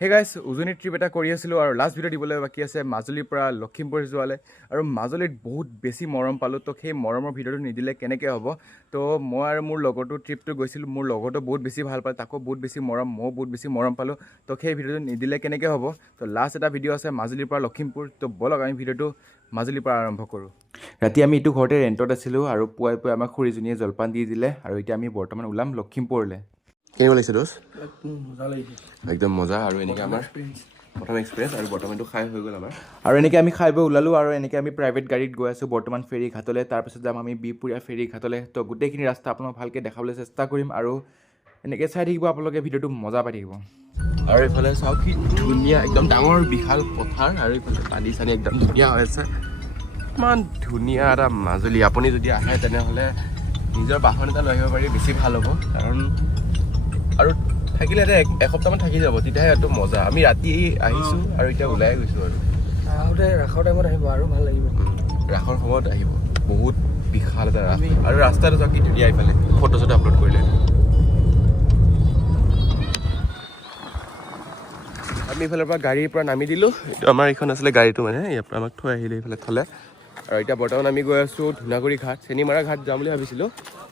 হে গাইছ উজনি ট্ৰিপ এটা কৰি আছিলোঁ আৰু লাষ্ট ভিডিঅ' দিবলৈ বাকী আছে মাজুলীৰ পৰা লখিমপুৰ যোৱালৈ আৰু মাজুলীত বহুত বেছি মৰম পালোঁ তো সেই মৰমৰ ভিডিঅ'টো নিদিলে কেনেকৈ হ'ব তো মই আৰু মোৰ লগৰটো ট্ৰিপটো গৈছিলোঁ মোৰ লগৰটো বহুত বেছি ভাল পালে তাকো বহুত বেছি মৰম ময়ো বহুত বেছি মৰম পালোঁ তো সেই ভিডিঅ'টো নিদিলে কেনেকৈ হ'ব তো লাষ্ট এটা ভিডিঅ' আছে মাজুলীৰ পৰা লখিমপুৰ তো ব'লক আমি ভিডিঅ'টো মাজুলীৰ পৰা আৰম্ভ কৰোঁ ৰাতি আমি এইটো ঘৰতে ৰেণ্টত আছিলোঁ আৰু পুৱাই পুৱাই আমাক খুৰীজনীয়ে জলপান দি দিলে আৰু এতিয়া আমি বৰ্তমান ওলাম লখিমপুৰলৈ কেনেকুৱা লাগিছে দোষ একদম মজা আৰু এনেকৈ আমাৰ প্ৰথম এক্সপিৰিয়েঞ্চ আৰু বৰ্তমানটো খাই হৈ গ'ল আমাৰ আৰু এনেকৈ আমি খাই বৈ ওলালোঁ আৰু এনেকৈ আমি প্ৰাইভেট গাড়ীত গৈ আছোঁ বৰ্তমান ফেৰী ঘাটলৈ তাৰপিছত যাম আমি বিহপুৰীয়া ফেৰী ঘাটলৈ তো গোটেইখিনি ৰাস্তা আপোনাক ভালকৈ দেখাবলৈ চেষ্টা কৰিম আৰু এনেকৈ চাই থাকিব আপোনালোকে ভিডিঅ'টো মজা পাই থাকিব আৰু এইফালে চাওক কি ধুনীয়া একদম ডাঙৰ বিশাল পথাৰ আৰু এইফালে পানী চানী একদম ধুনীয়া হৈ আছে ইমান ধুনীয়া এটা মাজুলী আপুনি যদি আহে তেনেহ'লে নিজৰ বাহন এটা লৈ আহিব পাৰি বেছি ভাল হ'ব কাৰণ আৰু থাকিলে এসপ্তাহমান থাকি যাব তেতিয়াহে এইটো মজা আমি ৰাতি আহিছোঁ আৰু এতিয়া ওলাই গৈছোঁ আৰু ৰাসৰ টাইমত আহিব আৰু ভাল লাগিব ৰাসৰ সময়ত আহিব বহুত বিশাল এটা ৰাস আৰু ৰাস্তাটো চাওক কি ধুনীয়া এইফালে ফটো চটো আপলোড কৰিলে আমি এইফালৰ পৰা গাড়ীৰ পৰা নামি দিলোঁ এইটো আমাৰ এইখন আছিলে গাড়ীটো মানে ইয়াৰ পৰা আমাক থৈ আহিলে এইফালে থ'লে আৰু এতিয়া বৰ্তমান আমি গৈ আছোঁ ধুনাগুৰি ঘাট চেনিমাৰা ঘাট যাম বুলি ভাবিছিলোঁ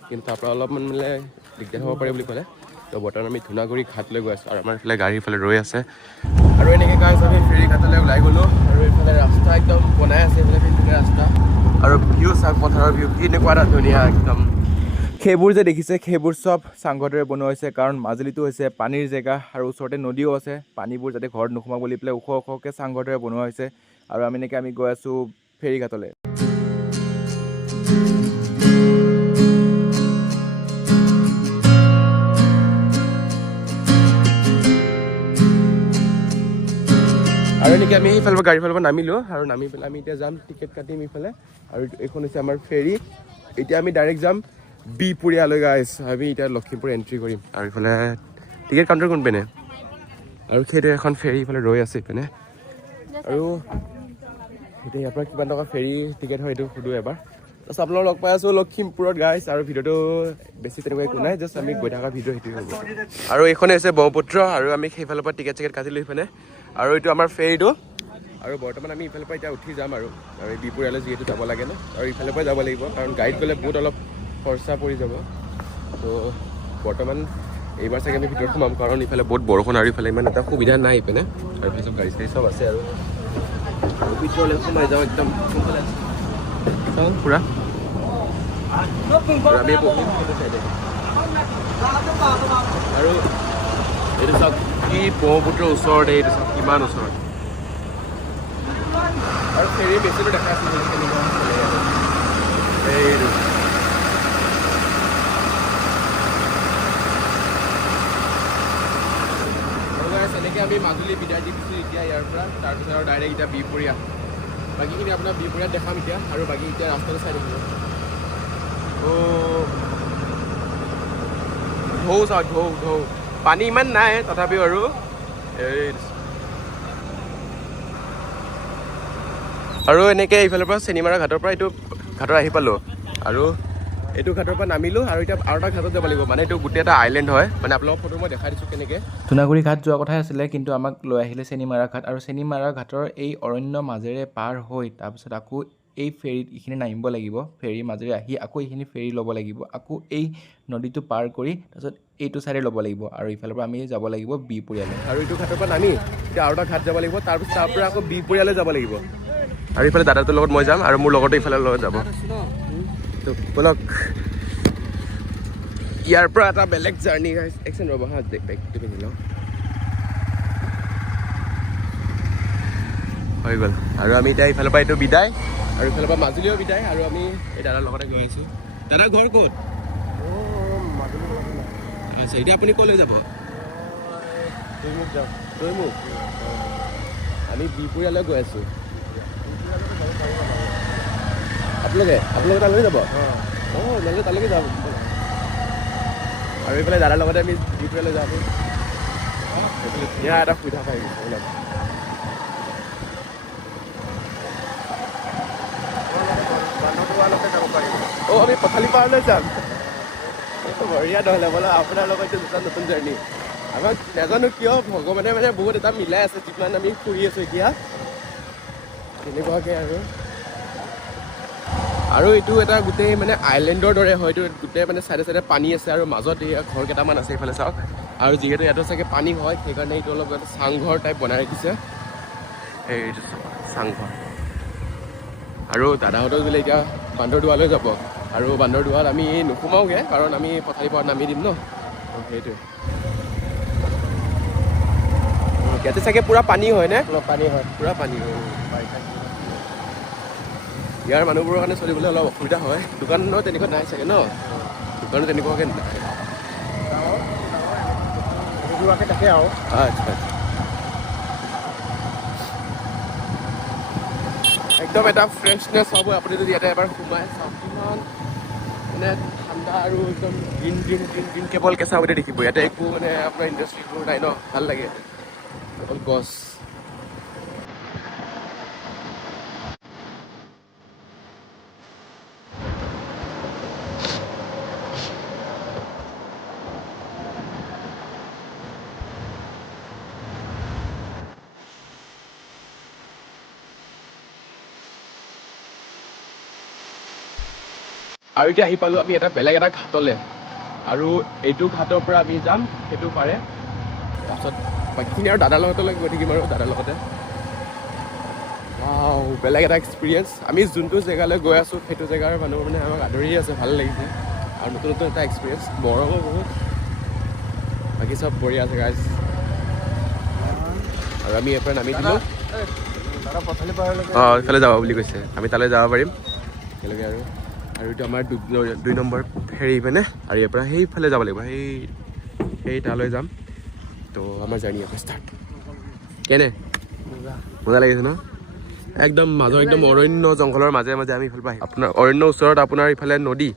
কিন্তু তাৰ পৰা অলপমান মানে দিগদাৰ হ'ব পাৰে বুলি ক'লে তো বৰ্তমান আমি ধুনাগুৰি ঘাটলৈ গৈ আছোঁ আৰু আমাৰ এইফালে গাড়ী ইফালে ৰৈ আছে আৰু এনেকৈ গাইছ আমি ফেৰী ঘাটলৈ ওলাই গ'লোঁ আৰু এইফালে ৰাস্তা একদম বনাই আছে এইফালে ধুনীয়া ৰাস্তা আৰু ভিউ চাওক পথাৰৰ ভিউ কেনেকুৱা এটা ধুনীয়া একদম সেইবোৰ যে দেখিছে সেইবোৰ চব চাংঘৰদৰে বনোৱা হৈছে কাৰণ মাজুলীটো হৈছে পানীৰ জেগা আৰু ওচৰতে নদীও আছে পানীবোৰ যাতে ঘৰত নোসোমাব বুলি পেলাই ওখ ওখকৈ চাংঘৰদৰে বনোৱা হৈছে আৰু এনেকৈ আমি গৈ আছোঁ ফেৰী ঘাটলৈ আৰু এনেকৈ আমি সেইফালৰ পৰা গাড়ীৰ ফালৰ পৰা নামিলোঁ আৰু নামি পেলাই আমি এতিয়া যাম টিকেট কাটিম ইফালে আৰু এইখন হৈছে আমাৰ ফেৰী এতিয়া আমি ডাইৰেক্ট যাম বিহপুৰীয়ালৈ গাইছ আমি এতিয়া লখিমপুৰ এণ্ট্ৰি কৰিম আৰু ইফালে টিকেট কাউণ্টাৰ কোনপিনে আৰু সেইটো এখন ফেৰী ইফালে ৰৈ আছে ইপিনে আৰু এতিয়া ইয়াৰ পৰা কিমান টকা ফেৰী টিকেট হয় এইটো সুধোঁ এবাৰ তাৰপিছত আপোনালোক লগ পাই আছোঁ লখিমপুৰত গাইছ আৰু ভিডিঅ'টো বেছি তেনেকুৱা একো নাই জাষ্ট আমি গৈ থকা ভিডিঅ' সেইটোৱে হ'ব আৰু এইখনে হৈছে ব্ৰহ্মপুত্ৰ আৰু আমি সেইফালৰ পৰা টিকেট চিকেট কাটিলোঁ ইপিনে আৰু এইটো আমাৰ ফেৰীটো আৰু বৰ্তমান আমি ইফালৰ পৰা এতিয়া উঠি যাম আৰু বিহপুৰীয়ালৈ যিহেতু যাব লাগে ন আৰু ইফালৰ পৰা যাব লাগিব কাৰণ গাড়ীত গ'লে বহুত অলপ খৰচা পৰি যাব তো বৰ্তমান এইবাৰ চাগে আমি ভিতৰত সোমাম কাৰণ ইফালে বহুত বৰষুণ আৰু ইফালে ইমান এটা সুবিধা নাই ইপিনে আৰু ইফালে চব গাড়ী চাড়ী চব আছে আৰু ভিতৰলৈ সোমাই যাওঁ একদম চাওঁ পুৰা আমি বহিম সেইটো চাইডে আৰু এইটো চাওক কি ব্ৰহ্মপুত্ৰৰ ওচৰতে এইটো চাওক কিমান ওচৰত আৰু ফেৰী বেছিটো দেখা আছিল এইটো এনেকৈ আমি মাজুলী বিদায় দি দিছোঁ এতিয়া ইয়াৰ পৰা তাৰপিছত আৰু ডাইৰেক্ট এতিয়া বিহপুৰীয়া বাকীখিনি আপোনাৰ বিহপুৰীয়াত দেখাম এতিয়া আৰু বাকী এতিয়া ৰাস্তাটো চাই থাকিব ঢৌ চাওক ঢৌ পানী ইমান নাই তথাপিও আৰু আৰু এনেকৈ এইফালৰ পৰা চেনিমাৰা ঘাটৰ পৰা এইটো ঘাটত আহি পালোঁ আৰু এইটো ঘাটৰ পৰা নামিলোঁ আৰু এতিয়া আৰু এটা ঘাটত যাব লাগিব মানে এইটো গোটেই এটা আইলেণ্ড হয় মানে আপোনালোকৰ ফটো মই দেখাই দিছোঁ কেনেকৈ ধুনাগুৰি ঘাট যোৱা কথাই আছিলে কিন্তু আমাক লৈ আহিলে চেনিমাৰা ঘাট আৰু চেনিমাৰা ঘাটৰ এই অৰণ্য মাজেৰে পাৰ হৈ তাৰপিছত আকৌ এই ফেৰীত এইখিনি নামিব লাগিব ফেৰীৰ মাজেৰে আহি আকৌ এইখিনি ফেৰী ল'ব লাগিব আকৌ এই নদীটো পাৰ কৰি তাৰপিছত এইটো ছাইডে ল'ব লাগিব আৰু ইফালৰ পৰা আমি যাব লাগিব বিহপুৰীয়ালৈ আৰু এইটো ঘাটৰ পৰা নামি এতিয়া আৰু এটা ঘাট যাব লাগিব তাৰপিছত তাৰ পৰা আকৌ বিহপুৰীয়ালৈ যাব লাগিব আৰু ইফালে দাদাটোৰ লগত মই যাম আৰু মোৰ লগতো ইফালে লগত যাব তো ব'লক ইয়াৰ পৰা এটা বেলেগ জাৰ্ণি একচেণ্ট ৰ'ব হা বেগটো পিন্ধি লওঁ হৈ গ'ল আৰু আমি এতিয়া ইফালৰ পৰা এইটো বিদায় আৰু ইফালৰ পৰা মাজুলীও বিদায় আৰু আমি এই দাদাৰ লগতে গৈ আহিছোঁ দাদাৰ ঘৰ ক'ত আচ্ছা এতিয়া আপুনি ক'লৈ যাব দৈমুখ আমি বিহপুৰীয়ালৈ গৈ আছোঁ আপোনালোকে তালৈ যাব অঁ তালৈকে যাব আৰু এইফালে দাদাৰ লগতে আমি বিহপুৰীয়ালৈ যাম ধুনীয়া এটা সুবিধা পাই গৈছোঁ অলপ অঁ আমি পথালি পাৰলৈ যাম বঢ়িয়া নহ'লে বোলে আপোনাৰ লগত এইটো দুটা নতুন জাৰ্ণি আমাক নাজানো কিয় ভগৱানে মানে বহুত এটা মিলাই আছে যিমান আমি ফুৰি আছোঁ এতিয়া তেনেকুৱাকৈ আৰু এইটো এটা গোটেই মানে আইলেণ্ডৰ দৰে হয়তো গোটেই মানে চাইডে চাইডে পানী আছে আৰু মাজত এই ঘৰ কেইটামান আছে এইফালে চাওক আৰু যিহেতু ইয়াতো চাগে পানী হয় সেইকাৰণে এইটো অলপ চাংঘৰ টাইপ বনাই ৰাখিছে এইটো চাংঘৰ আৰু দাদাহঁতক বোলে এতিয়া বান্দৰদোৱালৈ যাব আৰু বান্দৰদোৱাত আমি নোসোমাওঁগৈ কাৰণ আমি পথালি পাৰত নামি দিম ন সেইটোৱে ইয়াতে চাগে পুৰা পানী হয়নে পানী হয় পুৰা পানী হয় ইয়াৰ মানুহবোৰৰ কাৰণে চলিবলৈ অলপ অসুবিধা হয় দোকানৰ তেনেকুৱা নাই চাগে ন দোকানো তেনেকুৱাকৈ নাই থাকে আৰু আচ্ছা একদম এটা ফ্ৰেছনেছ হ'ব আপুনি যদি ইয়াতে এবাৰ সোমাই চাওক কিমান মানে ঠাণ্ডা আৰু একদম গ্ৰীণ গ্ৰীণ গ্ৰীণ গ্ৰীণ কেৱল কেঁচা হ'বতে দেখিব ইয়াতে একো মানে আপোনাৰ ইণ্ডাষ্ট্ৰিবোৰ নাই ন ভাল লাগে অকল গছ আৰু এতিয়া আহি পালোঁ আমি এটা বেলেগ এটা ঘাটলৈ আৰু এইটো ঘাটৰ পৰা আমি যাম সেইটো পাৰে তাৰপিছত বাকীখিনি আৰু দাদাৰ লগতে গৈ থাকিম আৰু দাদাৰ লগতে বেলেগ এটা এক্সপিৰিয়েঞ্চ আমি যোনটো জেগালৈ গৈ আছোঁ সেইটো জেগাৰ মানুহ মানে আমাক আদৰি আছে ভাল লাগিছে আৰু নতুন নতুন এটা এক্সপিৰিয়েঞ্চ মৰমো বহুত বাকী চব বঢ়িয়া আছে গাইজ আৰু আমি এবাৰ নামি দিলোঁ দাদা পথালি পাহাৰলৈকে ইফালে যাব বুলি কৈছে আমি তালৈ যাব পাৰিম একেলগে আৰু এইটো আমাৰ 2 নম্বৰ ফেৰি মানে আৰু ইয়াৰ পৰা সেইফালে যাব লাগিব সেই তালৈ যাম তো আমাৰ জাৰ্ণি আকৌ ষ্টাৰ্ট কেনে মজা লাগিছে ন একদম মাজৰ একদম অৰণ্য জংঘলৰ মাজে মাজে আমি ইফালে আহিম আপোনাৰ অৰণ্যৰ ওচৰত আপোনাৰ ইফালে নদী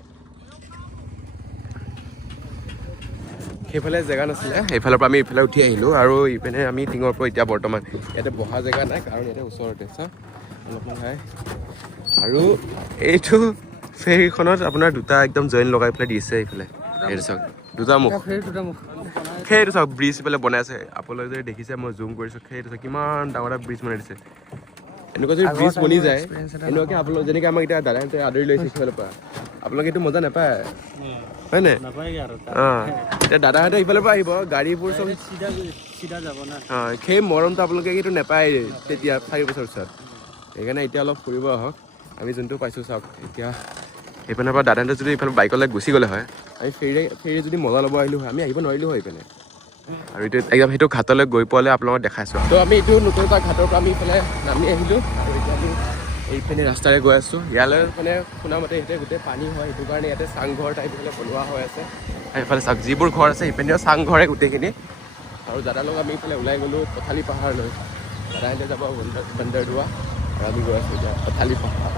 সেইফালে জেগা নাছিলে সেইফালৰ পৰা আমি ইফালে উঠি আহিলোঁ আৰু ইপিনে আমি টিঙৰ পৰা এতিয়া বৰ্তমান ইয়াতে বহা জেগা নাই কাৰণ ইয়াতে ওচৰতে চাওক অলপমান ঠাই আৰু এইটো ফেৰীখনত আপোনাৰ দুটা একদম জইন লগাই পেলাই দিছে এইফালে সেইটো চাওক দুটা মুখ সেইটো চাওক ব্ৰিজ পেলাই বনাই আছে আপোনালোকে যদি দেখিছে মই জুম কৰিছোঁ সেইটো চাওক কিমান ডাঙৰ এটা ব্ৰিজ বনাই দিছে এনেকুৱা যদি ব্ৰিজ বনি যায় এনেকুৱাকৈ আপোনালোক যেনেকৈ আমাক এতিয়া দাদাহঁতে আদৰি লৈছে সিফালৰ পৰা আপোনালোকে এইটো মজা নাপায় হয় নাই অঁ এতিয়া দাদাহঁতে ইফালৰ পৰা আহিব গাড়ীবোৰ চব সেই মৰমটো আপোনালোকে কিন্তু নাপায় তেতিয়া 4 বছৰ পিছত সেইকাৰণে এতিয়া অলপ ফুৰিব আহক আমি যোনটো পাইছোঁ চাওক এতিয়া সেইপিনৰ পৰা দাদাহঁতে যদি ইফালে বাইকলৈ গুচি গ'লে হয় আমি ফেৰি যদি মজা ল'ব আহিলোঁ হয় আমি আহিব নোৱাৰিলোঁ হয় এইপিনে আৰু এইটো একদম সেইটো ঘাটলৈ গৈ পোৱালৈ আপোনালোকক দেখাইছোঁ তো আমি এইটো নতুন এটা ঘাটৰ পৰা আমি ইফালে নামি আহিলোঁ আৰু এতিয়া আমি এইপিনে ৰাস্তাৰে গৈ আছোঁ ইয়ালৈ মানে শুনামতে ইয়াতে গোটেই পানী হয় সেইটো কাৰণে ইয়াতে চাংঘৰ টাইপ এইফালে বনোৱা হৈ আছে এইফালে চাওক যিবোৰ ঘৰ আছে সেইপিনেও চাংঘৰে গোটেইখিনি আৰু দাদাৰ লগত আমি ইফালে ওলাই গ'লোঁ পথালি পাহাৰলৈ দাদাহঁতে যাব বান্দৰদোৱা আৰু আমি গৈ আছোঁ এতিয়া পথালি পাহাৰ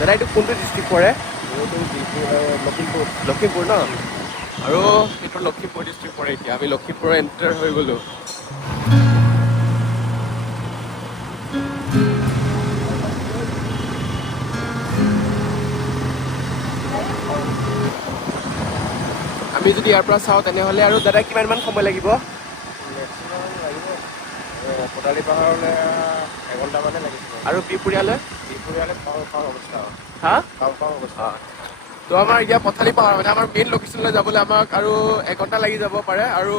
দাদা এইটো কোনটো ডিষ্ট্ৰিক্ট পৰে লখিমপুৰ ন আৰু এইটো লখিমপুৰ ডিষ্ট্ৰিক্ট পৰে এতিয়া আমি লখিমপুৰ এণ্টাৰ হৈ গ'লোঁ আমি যদি ইয়াৰ পৰা চাওঁ তেনেহ'লে আৰু দাদা কিমানমান সময় লাগিব পথালি পাহাৰলৈ 1 ঘণ্টামানে লাগিছিল আৰু বিহপুৰীয়ালৈ পাওঁ অৱস্থা হা পাওঁ অৱস্থা তো আমাৰ এতিয়া পথালি পাহাৰ মানে আমাৰ মেইন লোকেশ্যনলৈ যাবলৈ আমাক আৰু 1 ঘণ্টা লাগি যাব পাৰে আৰু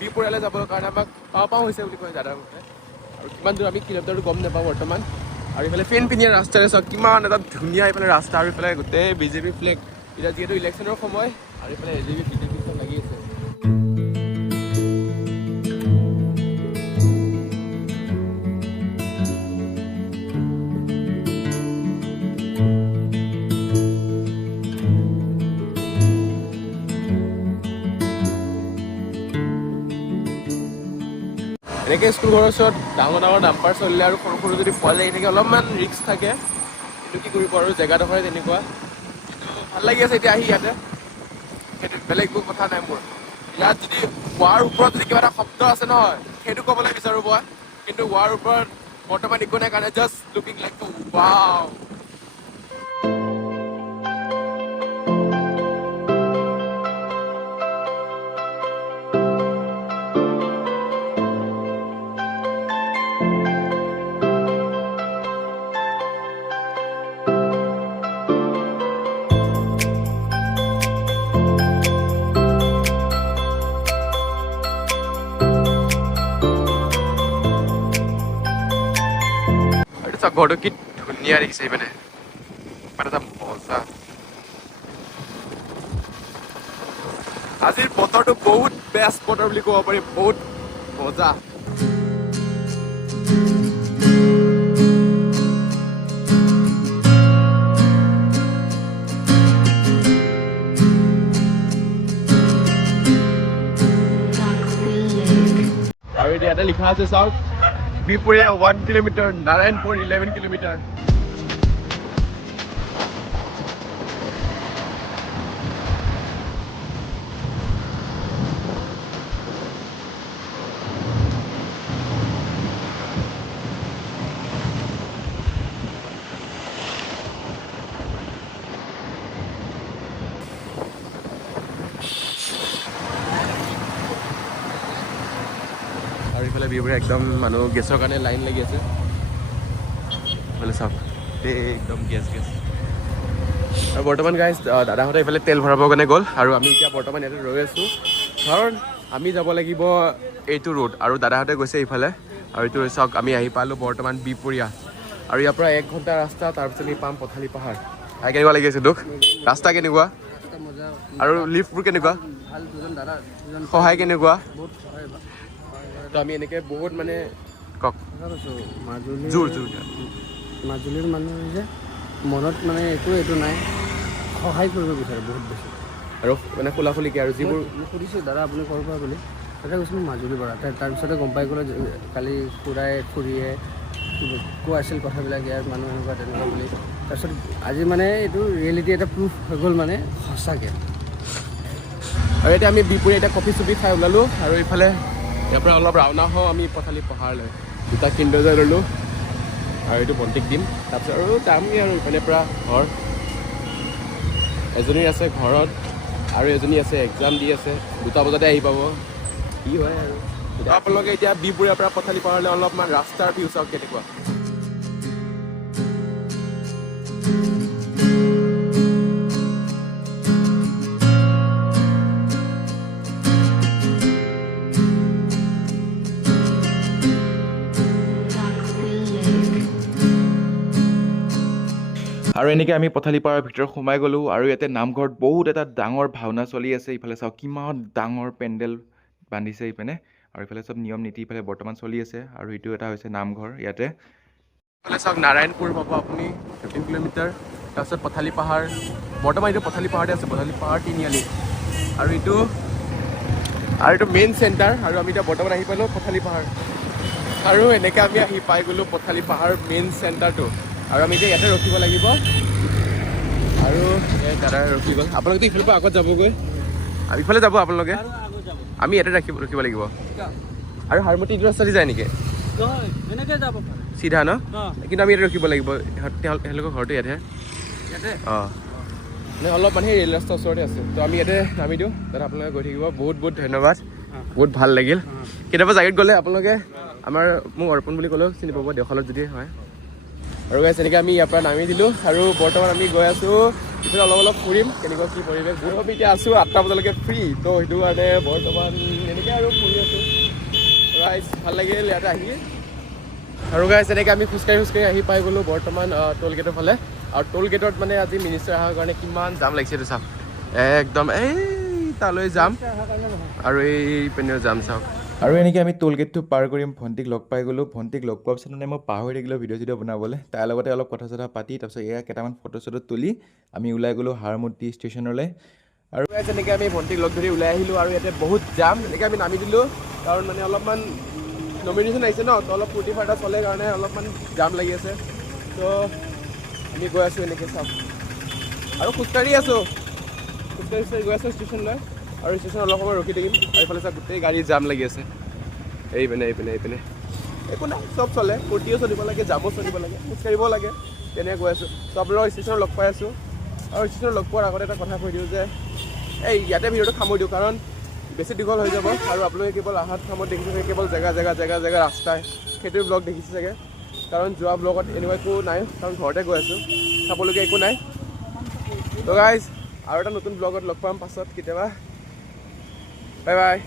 বিহপুৰীয়ালৈ যাবৰ কাৰণে আমাক পাওঁ হৈছে বুলি কয় দাদাৰ মতে আৰু কিমান দূৰ আমি কিলোমিটাৰটো গম নাপাওঁ বৰ্তমান আৰু এইফালে ফেনপিনীয়া ৰাস্তাৰে চাওক কিমান এটা ধুনীয়া এইফালে ৰাস্তা আৰু এইফালে গোটেই বিজেপি ফ্লেগ এতিয়া যিহেতু ইলেকশ্যনৰ সময় আৰু এইফালে AJP পিটিশ্যন লাগি আছে এনেকৈ স্কুল ঘৰৰ ওচৰত ডাঙৰ ডাঙৰ ডাম্পাৰ চলিলে আৰু সৰু সৰু যদি পোৱা যায় এনেকৈ অলপমান ৰিস্ক থাকে, কিন্তু কি কৰিব আৰু জেগাডোখৰে তেনেকুৱা। কিন্তু ভাল লাগি আছে এতিয়া আহি ইয়াতে, সেইটো বেলেগ একো কথা নাই মোৰ। ইয়াত যদি ৱাৰ ওপৰত যদি কিবা এটা শব্দ আছে নহয় সেইটো ক'বলৈ বিচাৰোঁ মই, কিন্তু ৱাৰ ওপৰত বৰ্তমান একো নাই কাৰণে জাষ্ট লুকিং লাইক ৱাও। ঘৰটো কি ধুনীয়া দেখিছে মানে এটা মজা। আজিৰ বতৰটো বহুত বেষ্ট বতৰ বুলি ক'ব পাৰি, বহুত মজা। আৰু এতিয়া ইয়াতে লিখা আছে চাওক, বিহপুৰীয়া 1 কিলোমিটাৰ, নাৰায়ণপুৰ 11 কিলোমিটাৰ। আৰু ইফালে বিহপুৰীয়া একদম মানুহ গেছৰ কাৰণে লাইন লাগি আছে। ইফালে চাওক একদম গেছ। আৰু বৰ্তমান গাইজ দাদাহঁতে এইফালে তেল ভৰাবৰ কাৰণে গ'ল আৰু আমি এতিয়া বৰ্তমান ইয়াতে ৰৈ আছোঁ, কাৰণ আমি যাব লাগিব এইটো ৰোড আৰু দাদাহঁতে গৈছে এইফালে। আৰু এইটো চাওক আমি আহি পালোঁ বৰ্তমান বিহপুৰীয়া, আৰু ইয়াৰ পৰা 1 ঘণ্টা ৰাস্তা, তাৰপিছত আমি পাম পথালি পাহাৰ। আহি কেনেকুৱা লাগি আছে দুখ? ৰাস্তা কেনেকুৱা আৰু লিফ্টবোৰ কেনেকুৱা, সহায় কেনেকুৱা? তো আমি এনেকৈ বহুত মানে কওক মাজুলীৰ মানুহ যে মনত মানে এইটো নাই, সহায় কৰিব বিচাৰে বহুত বেছি আৰু মানে খোলাখুলিকৈ। আৰু যিবোৰ সুধিছোঁ দাদা আপুনি ক'ৰ পৰা বুলি, তাতে কৈছিলোঁ মাজুলীৰ পৰা। তাৰপিছতে গম পাই গ'লে কালি খুৰীয়ে কৈ আছিল কথাবিলাক, ইয়াৰ মানুহ এনেকুৱা তেনেকুৱা বুলি। তাৰপিছত আজি মানে এইটো ৰিয়েলিটি এটা প্ৰুফ হৈ গ'ল মানে সঁচাকৈ। আৰু এতিয়া আমি বিহপুৰীয়া এতিয়া কফি চফি খাই ওলালোঁ, আৰু ইফালে ইয়াৰ পৰা অলপ ৰাওনা হওঁ আমি পথালি পাহাৰলৈ। 2টা কিণ্ডাৰ ল'লোঁ আৰু এইটো ভণ্টিক দিম, তাৰপিছত আৰু যামগৈ আৰু ইফালে পৰা ঘৰ। এজনী আছে ঘৰত আৰু এজনী আছে এক্সাম দি আছে, 2টা বজাতে আহি পাব। কি হয় আৰু আপোনালোকে এতিয়া বিহপুৰীয়াৰ পৰা পথালি পাহাৰলৈ অলপমান ৰাস্তাৰ ভিউ চাওক কেনেকুৱা। আৰু এনেকৈ আমি পথালিপাৰাৰ ভিতৰত সোমাই গ'লোঁ, আৰু ইয়াতে নামঘৰত বহুত এটা ডাঙৰ ভাওনা চলি আছে। ইফালে চাওক কিমান ডাঙৰ পেণ্ডেল বান্ধিছে ইপিনে, আৰু ইফালে চব নিয়ম নীতি ইফালে বৰ্তমান চলি আছে। আৰু এইটো এটা হৈছে নামঘৰ ইয়াতে। ইফালে চাওক নাৰায়ণপুৰ পাব আপুনি 15 কিলোমিটাৰ, তাৰপিছত পথালি পাহাৰ, বৰ্তমান এইটো পথালি পাহাৰতে আছে, পথালি পাহাৰ তিনিআলি। আৰু এইটো মেইন চেণ্টাৰ, আৰু আমি এতিয়া বৰ্তমান আহি পালোঁ পথালি পাহাৰ। আৰু এনেকৈ আমি আহি পাই গ'লোঁ পথালি পাহাৰ মেইন চেণ্টাৰটো। আৰু আমি এতিয়া ইয়াতে ৰখিব লাগিব, আৰু দাদা ৰখি গ'ল। আপোনালোকে ইফালৰ পৰা আগত যাবগৈ, ইফালে যাব আপোনালোকে, আমি ইয়াতে ৰখিব লাগিব। আৰু হাৰমতি এইটো ৰাস্তা দি যায় নেকি? চিধা ন? কিন্তু আমি ইয়াতে ৰখিব লাগিব, তেওঁলোকৰ ঘৰটো ইয়াতে। অঁ মানে অলপ মানে ৰেল ৰাস্তাৰ ওচৰতে আছে, তো আমি ইয়াতে নামি দিওঁ। দাদা আপোনালোকে গৈ থাকিব, বহুত বহুত ধন্যবাদ, বহুত ভাল লাগিল। কেতিয়াবা জাগিত গ'লে আপোনালোকে মোক অৰ্পণ বুলি ক'লেও চিনি পাব, দেওশালত যদি হয়। আৰু গাইছ এনেকৈ আমি ইয়াৰ পৰা নামি দিলোঁ, আৰু বৰ্তমান আমি গৈ আছোঁ ইফালে অলপ ফুৰিম, কেনেকুৱা কি পৰিৱেশ। বহুত আমি এতিয়া আছোঁ 8টা বজালৈকে ফ্ৰী, তো সেইটো কাৰণে বৰ্তমান এনেকৈ আৰু ফুৰি আছোঁ। গাইছ ভাল লাগিল ইয়াতে আহি। আৰু গাইছ এনেকৈ আমি খোজকাঢ়ি আহি পাই গ'লোঁ বৰ্তমান টোল গেটৰ ফালে। আৰু টোল গেটত মানে আজি মিনিষ্টাৰ অহাৰ কাৰণে কিমান জাম লাগিছে এইটো চাওক, একদম এই তালৈ যাম, আৰু এই পিনেও যাম চাওক। আৰু এনেকৈ আমি টোল গেটটো পাৰ কৰিম, ভণ্টিক লগ পাই গ'লোঁ। ভণ্টিক লগ পোৱাৰ পিছত মানে মই পাহৰি থাকিলোঁ ভিডিঅ' চিডিঅ' বনাবলৈ, তাইৰ লগতে অলপ কথা চথা পাতি, তাৰপিছত এয়া কেইটামান ফটো চটো তুলি আমি ওলাই গ'লোঁ হাৰমতি ষ্টেচনলৈ। আৰু এনেকৈ আমি ভণ্টিক লগ ধৰি ওলাই আহিলোঁ, আৰু ইয়াতে বহুত জাম। এনেকৈ আমি নামি দিলোঁ, কাৰণ মানে অলপমান নমিনেশ্যন আহিছে ন, তো অলপ ফূৰ্তি ফাৰ্তা চলে কাৰণে অলপমান জাম লাগি আছে। তো আমি গৈ আছোঁ এনেকৈ চাওক, আৰু খোজকাঢ়ি আছোঁ গৈ আছোঁ ষ্টেচনলৈ, আৰু ষ্টেচন অলপ সময় ৰখি থাকিম। আৰু এইফালে চাওক গোটেই গাড়ী জাম লাগি আছে, এইপিনে একো নাই, চব চলে, ফূৰ্তিও চলিব লাগে, জামো চলিব লাগে, খোজকাঢ়িব লাগে, তেনেকৈ গৈ আছোঁ। তো আপোনালোকৰ ষ্টেচনত লগ পাই আছোঁ। আৰু ষ্টেচনত লগ পোৱাৰ আগতে এটা কথা কৈ দিওঁ যে ইয়াতে ভিডিঅ'টো সামৰি দিওঁ, কাৰণ বেছি দীঘল হৈ যাব। আৰু আপোনালোকে কেৱল আহাত কামত দেখিছে কেৱল জেগা ৰাস্তাই, সেইটো ব্লগ দেখিছে চাগে। কাৰণ যোৱা ব্লগত এনেকুৱা একো নাই, কাৰণ ঘৰতে গৈ আছোঁ, চাবলগীয়া একো নাই। তো গাইজ আৰু এটা নতুন ব্লগত লগ পাম পাছত কেতিয়াবা। Bye bye.